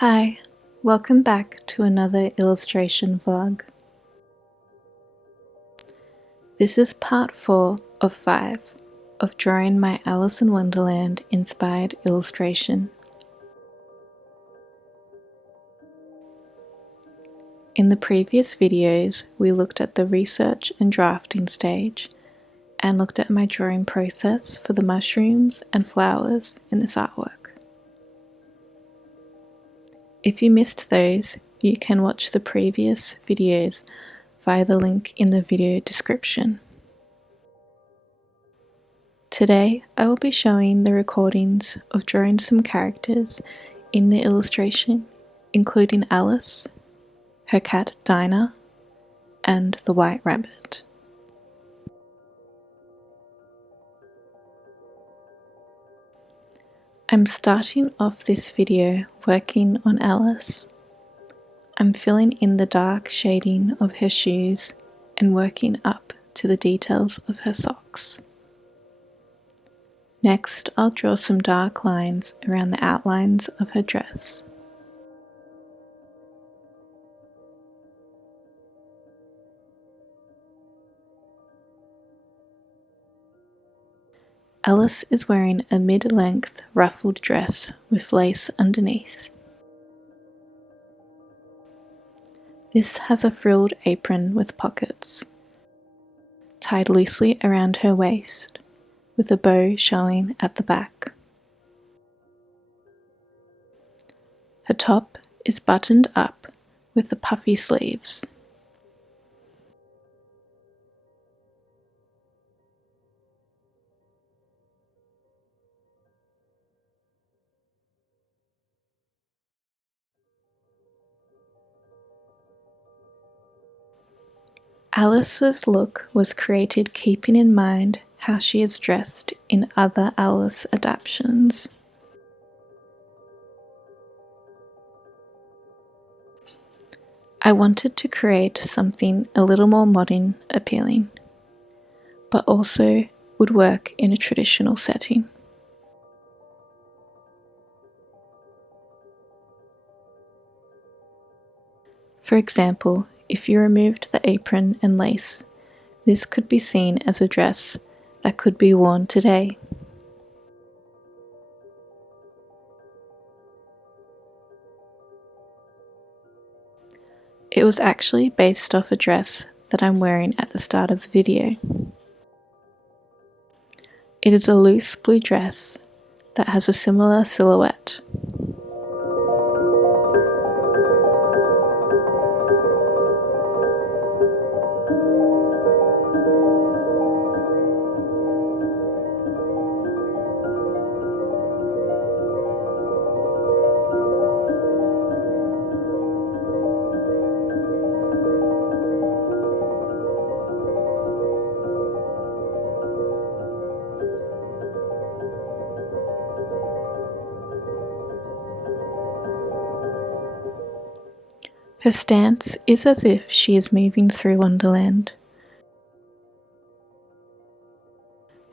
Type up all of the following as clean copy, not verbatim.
Hi, welcome back to another illustration vlog. This is part 4 of 5 of drawing my Alice in Wonderland inspired illustration. In the previous videos, we looked at the research and drafting stage and looked at my drawing process for the mushrooms and flowers in this artwork. If you missed those, you can watch the previous videos via the link in the video description. Today, I will be showing the recordings of drawing some characters in the illustration, including Alice, her cat Dinah, and the white rabbit. I'm starting off this video working on Alice. I'm filling in the dark shading of her shoes and working up to the details of her socks. Next, I'll draw some dark lines around the outlines of her dress. Alice is wearing a mid-length ruffled dress with lace underneath. This has a frilled apron with pockets, tied loosely around her waist, with a bow showing at the back. Her top is buttoned up with the puffy sleeves. Alice's look was created keeping in mind how she is dressed in other Alice adaptations. I wanted to create something a little more modern appealing, but also would work in a traditional setting. For example, if you removed the apron and lace, this could be seen as a dress that could be worn today. It was actually based off a dress that I'm wearing at the start of the video. It is a loose blue dress that has a similar silhouette. Her stance is as if she is moving through Wonderland.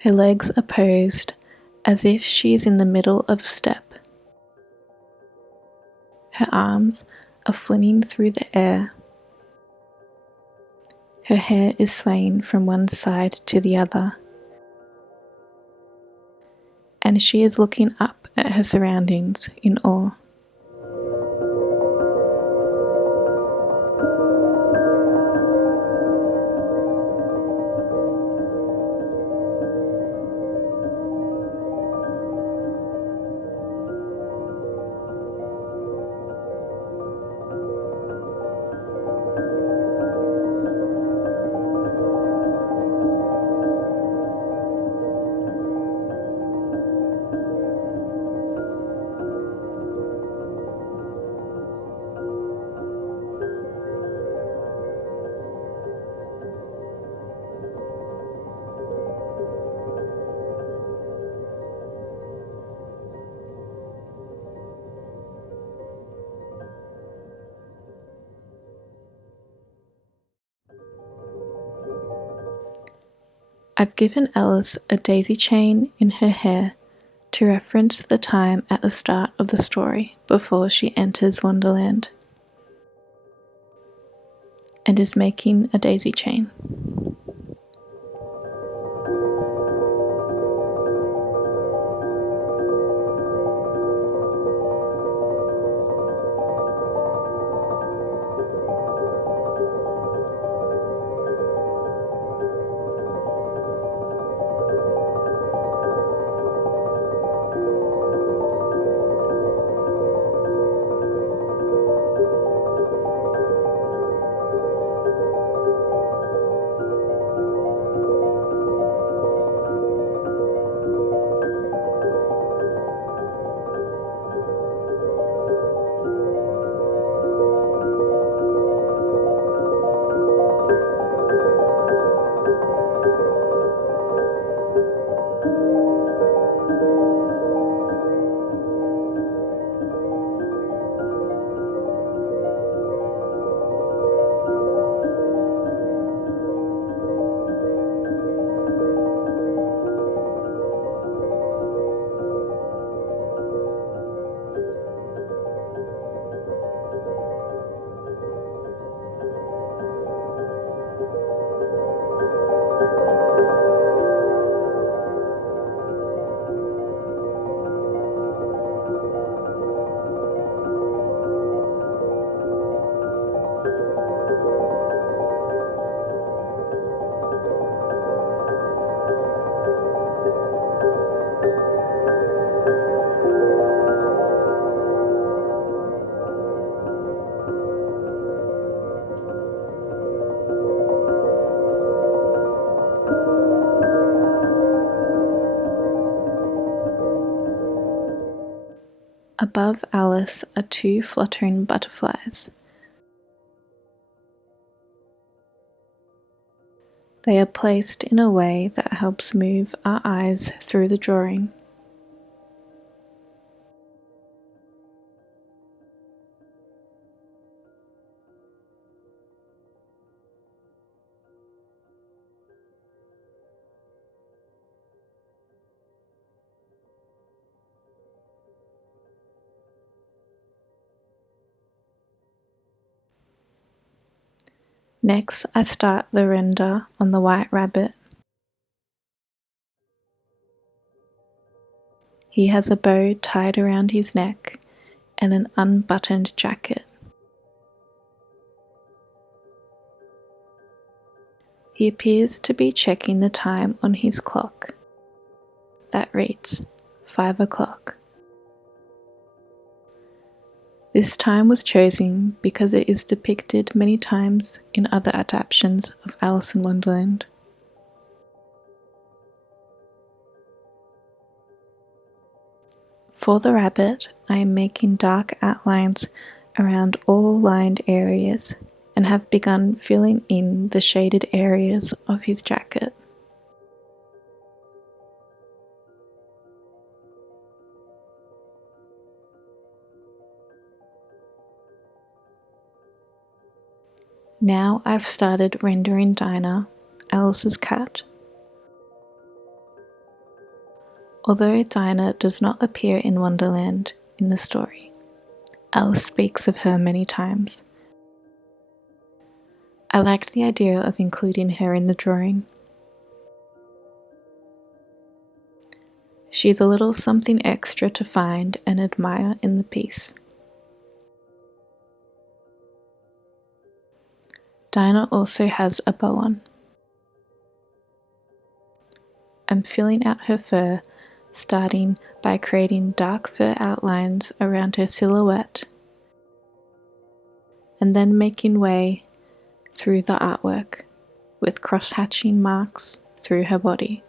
Her legs are posed as if she is in the middle of a step. Her arms are flinging through the air. Her hair is swaying from one side to the other, and she is looking up at her surroundings in awe. I've given Alice a daisy chain in her hair to reference the time at the start of the story before she enters Wonderland and is making a daisy chain. Above Alice are two fluttering butterflies. They are placed in a way that helps move our eyes through the drawing. Next, I start the render on the white rabbit. He has a bow tied around his neck and an unbuttoned jacket. He appears to be checking the time on his clock. That reads 5 o'clock. This time was chosen because it is depicted many times in other adaptations of Alice in Wonderland. For the rabbit, I am making dark outlines around all lined areas and have begun filling in the shaded areas of his jacket. Now I've started rendering Dinah, Alice's cat. Although Dinah does not appear in Wonderland in the story, Alice speaks of her many times. I liked the idea of including her in the drawing. She's a little something extra to find and admire in the piece. Dinah also has a bow on. I'm filling out her fur, starting by creating dark fur outlines around her silhouette, and then making way through the artwork with cross-hatching marks through her body.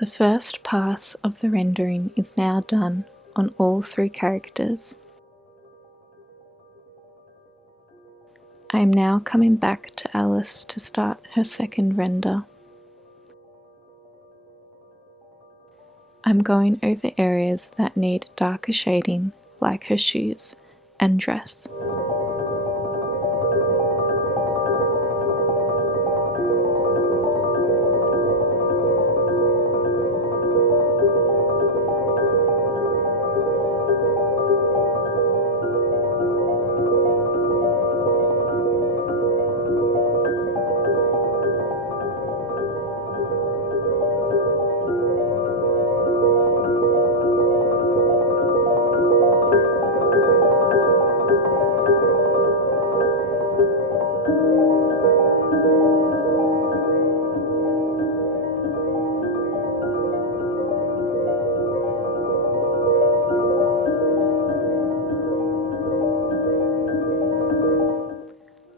The first pass of the rendering is now done on all 3 characters. I am now coming back to Alice to start her second render. I'm going over areas that need darker shading, like her shoes and dress.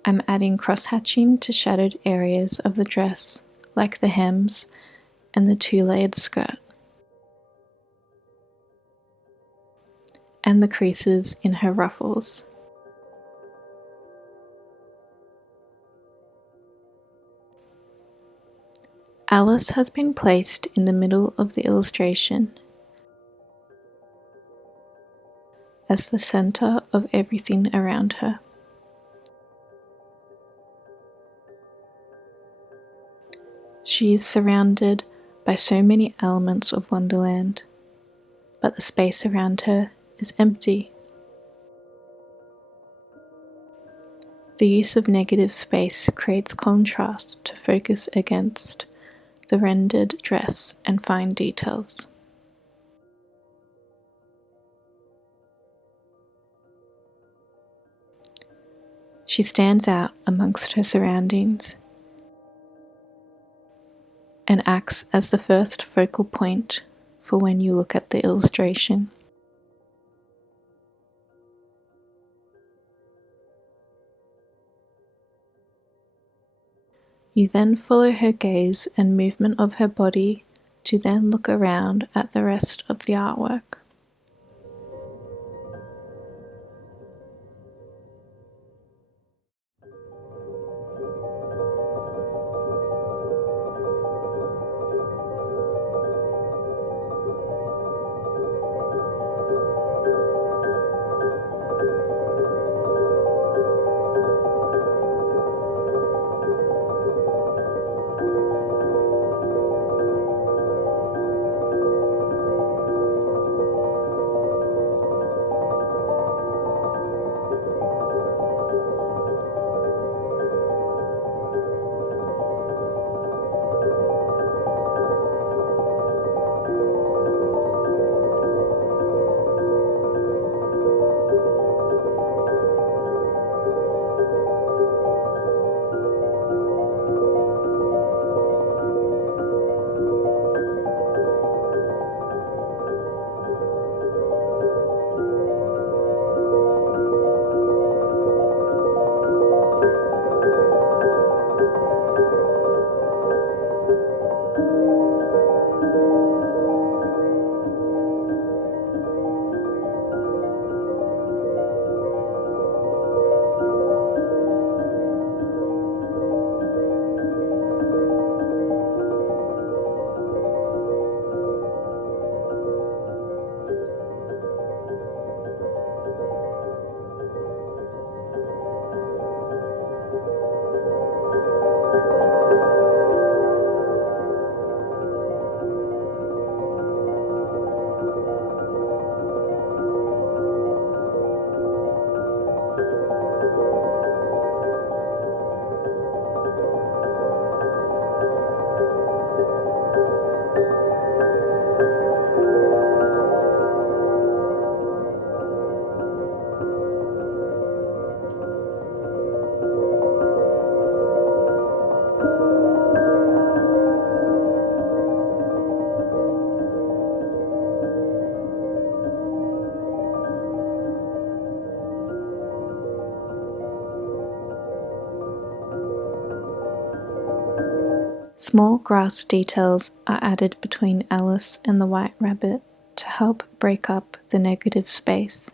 I'm adding cross-hatching to shadowed areas of the dress, like the hems and the 2-layered skirt, and the creases in her ruffles. Alice has been placed in the middle of the illustration as the center of everything around her. She is surrounded by so many elements of Wonderland, but the space around her is empty. The use of negative space creates contrast to focus against the rendered dress and fine details. She stands out amongst her surroundings and acts as the first focal point for when you look at the illustration. You then follow her gaze and movement of her body to then look around at the rest of the artwork. Small grass details are added between Alice and the white rabbit to help break up the negative space.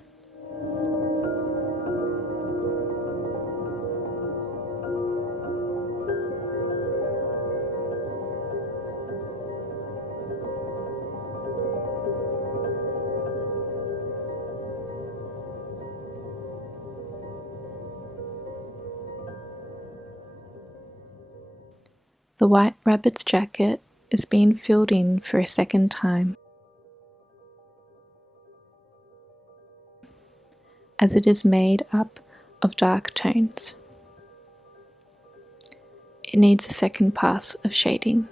The white rabbit's jacket is being filled in for a second time, as it is made up of dark tones. It needs a second pass of shading.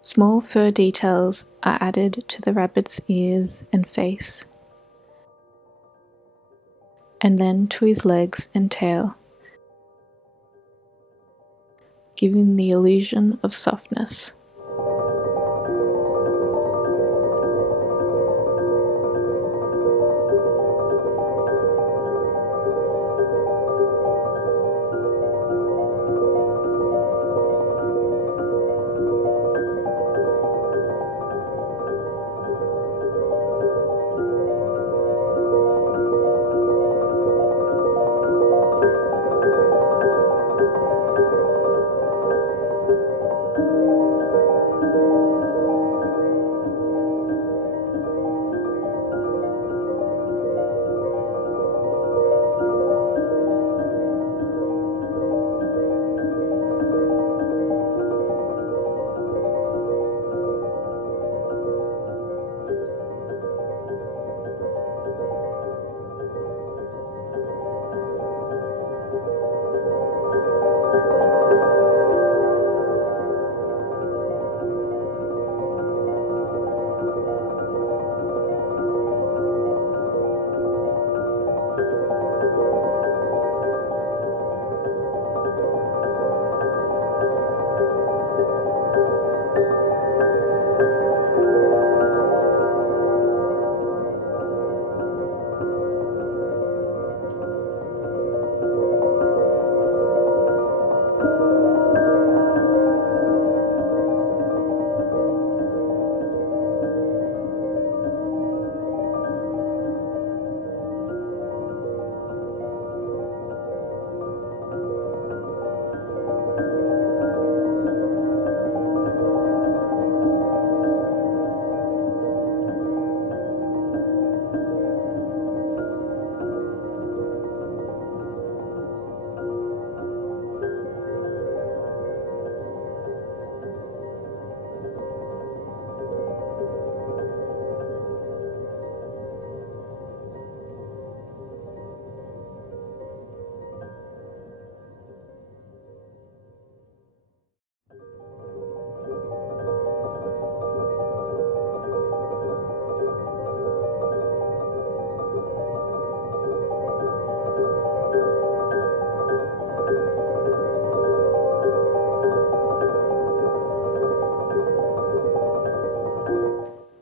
Small fur details are added to the rabbit's ears and face, and then to his legs and tail, giving the illusion of softness.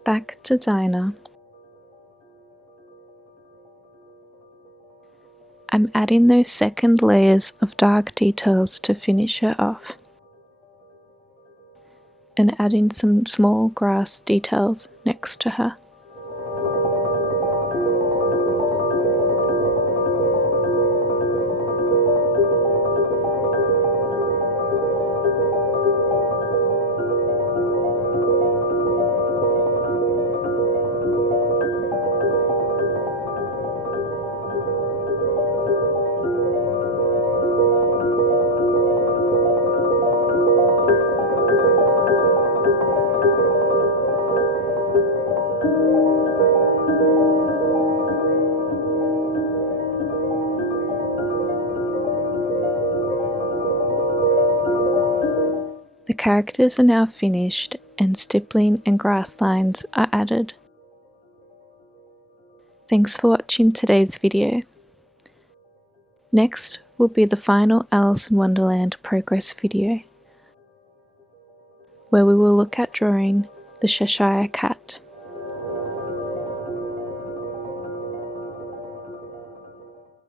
Back to Dinah. I'm adding those second layers of dark details to finish her off, and adding some small grass details next to her. The characters are now finished and stippling and grass lines are added. Thanks for watching today's video. Next will be the final Alice in Wonderland progress video, where we will look at drawing the Cheshire Cat.